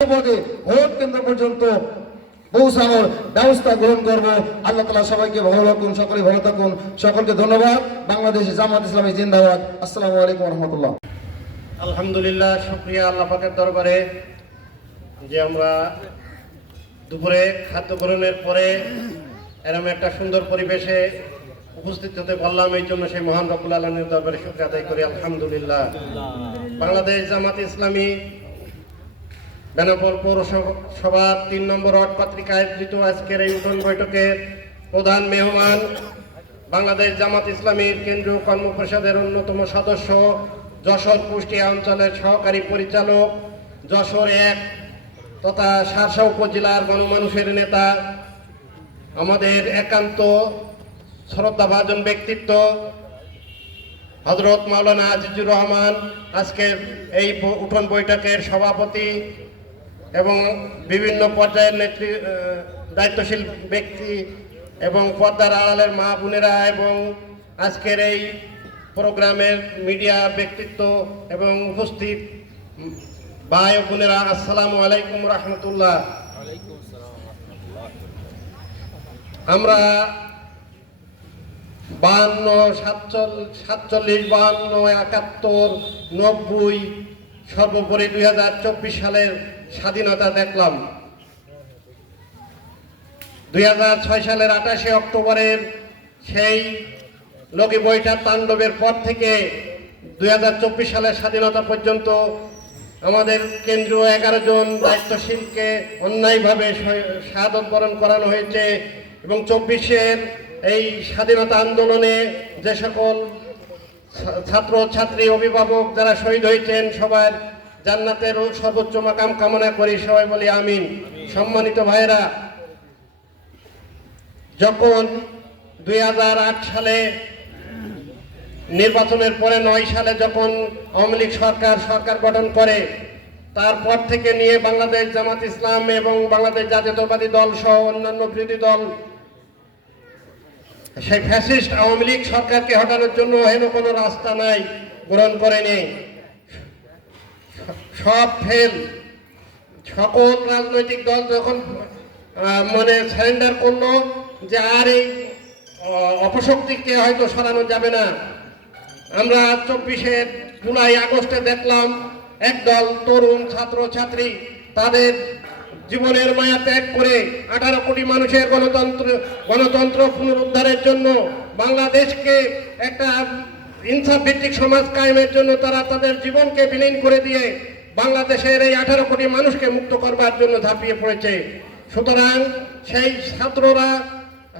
পদে ভোট কেন্দ্র পর্যন্ত পৌঁছানোর ব্যবস্থা গ্রহণ করব। আল্লাহ তালা সবাইকে ভালো রাখুন সকলে ভালো থাকুন। সকলকে ধন্যবাদ। বাংলাদেশ জামাত ইসলামী জিন্দাবাদ। আসসালামু আলাইকুম রহমতুল্লাহ। আলহামদুলিল্লাহ শুক্রিয়া আল্লাহ পাকের দরবারে যে আমরা দুপুরে খাদ্য গ্রহণের পরে এরকম একটা সুন্দর পরিবেশে উপস্থিত হতে পারলাম এই জন্য সেই মহান রব্বুল আলমের দরবারে শুক্রিয়া আদায় করি। আলহামদুলিল্লাহ। বাংলাদেশ জামাত ইসলামী বেনাপোল পৌরসভার তিন নম্বর ওয়ার্ড পত্রিকায় আয়োজিত আজকের এই উঠোন বৈঠকের প্রধান মেহমান বাংলাদেশ জামাত ইসলামীর কেন্দ্রীয় কর্ম পরিষদের অন্যতম সদস্য যশোর কুষ্টিয়া অঞ্চলের সহকারী পরিচালক, যশোর এক তথা সারসা উপজেলার গণমানুষের নেতা, আমাদের একান্ত শ্রদ্ধাভাজন ব্যক্তিত্ব হজরত মাওলানা আজিজুর রহমান। আজকের এই উঠোন বৈঠকের সভাপতি এবং বিভিন্ন পর্যায়ের নেত্রী দায়িত্বশীল ব্যক্তি এবং পর্দার আড়ালের মা বোনেরা এবং আজকের এই প্রোগ্রামের মিডিয়া ব্যক্তিত্ব এবং উপস্থিত ভাই বোনেরা, আসসালামু আলাইকুম রহমতুল্লাহ। আমরা বাহান্ন সাতচল্লিশ সাতচল্লিশ বাহান্ন একাত্তর, নব্বই সর্বোপরি দুই হাজার চব্বিশ সালের স্বাধীনতা দেখলাম। দুই হাজার ছয় সালের আঠাশে অক্টোবরের সেই লগি বৈঠার তাণ্ডবের পর থেকে দুই হাজার চব্বিশ সালের স্বাধীনতা পর্যন্ত আমাদের কেন্দ্রীয় এগারো জন দায়িত্বশীলকে অন্যায়ভাবে শাহাদত বরণ করানো হয়েছে এবং চব্বিশের এই স্বাধীনতা আন্দোলনে যে সকল ছাত্র, ছাত্রী, অভিভাবক যারা শহীদ হয়েছেন, সবার জান্নাতের সর্বোচ্চ মাকাম কামনা করি, সবাই বলি আমিন। সম্মানিত ভাইয়েরা, যখন দুই হাজার আট সালে নির্বাচনের পরে নয় সালে যখন আওয়ামী লীগ সরকার সরকার গঠন করে, তারপর থেকে নিয়ে বাংলাদেশ জামাত ইসলাম এবং বাংলাদেশ জাতীয়তাবাদী দল সহ অন্যান্য বিরোধী দল সেই ফ্যাসিস্ট আওয়ামী লীগ সরকারকে হটানোর জন্য হেন কোনো রাস্তা নাই, গ্রহণ করেনি। সব ফেল সকল রাজনৈতিক দল যখন মানে সারেন্ডার করল যে আর এই অপশক্তিকে হয়তো সরানো যাবে না। আমরা চব্বিশের জুলাই, আগস্টে দেখলাম একদল তরুণ ছাত্র ছাত্রী তাদের জীবনের মায়া ত্যাগ করে আঠারো কোটি মানুষের গণতন্ত্র গণতন্ত্র পুনরুদ্ধারের জন্য বাংলাদেশকে একটা ইনসাফ ভিত্তিক সমাজ কায়েমের জন্য তারা তাদের জীবনকে বিলীন করে দিয়ে বাংলাদেশের এই আঠারো কোটি মানুষকে মুক্ত করবার জন্য ঝাঁপিয়ে পড়েছে। সুতরাং সেই ছাত্ররা,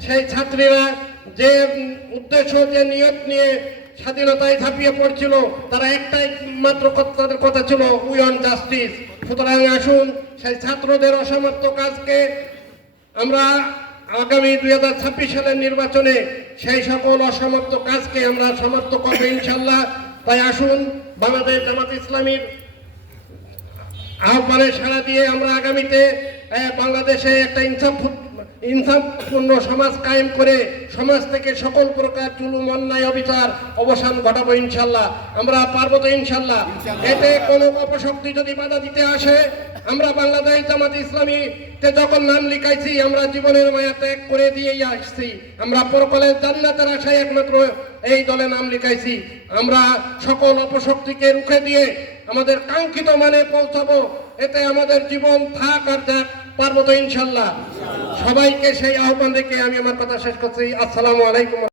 সেই ছাত্রীরা যে উদ্দেশ্য, যে নিয়ত নিয়ে স্বাধীনতায় ঝাঁপিয়ে পড়ছিল, তারা একটাই মাত্র তাদের কথা ছিল উই অন জাস্টিস সুতরাং আসুন সেই ছাত্রদের অসমাপ্ত কাজকে আমরা আগামী দুই হাজার ছাব্বিশ সালের নির্বাচনে সেই সকল অসমাপ্ত কাজকে আমরা সমর্থ করব ইনশাল্লাহ তাই আসুন বাংলাদেশ জামাত ইসলামীর আহ্বানে সাড়া দিয়ে আমরা আগামীতে বাংলাদেশে একটা ইনসাফ ইনসাফপূর্ণ সমাজ কায়েম করে সমাজ থেকে সকল প্রকার জুলুম অন্যায় অবিচার অবসান ঘটাবো ইনশাল্লাহ। আমরা পারব তো ইনশাল্লাহ। এতে কোনো অপশক্তি যদি বাধা দিতে আসে আমরা বাংলাদেশ জামাত ইসলামীতে যখন নাম লিখাইছি আমরা জীবনের মায়া ত্যাগ করে দিয়েই আসছি। আমরা পরকালের জান্নাতের আশায় একমাত্র এই দলে নাম লিখাইছি। আমরা সকল অপশক্তিকে রুখে দিয়ে আমাদের কাঙ্ক্ষিত মানে পৌঁছাবো। এতে আমাদের জীবন থাক আর যাক। পারব তো ইনশাল্লাহ সবাইকে সেই আহ্বান দেখে আমি আমার কথা শেষ করছি। আসসালামু আলাইকুম।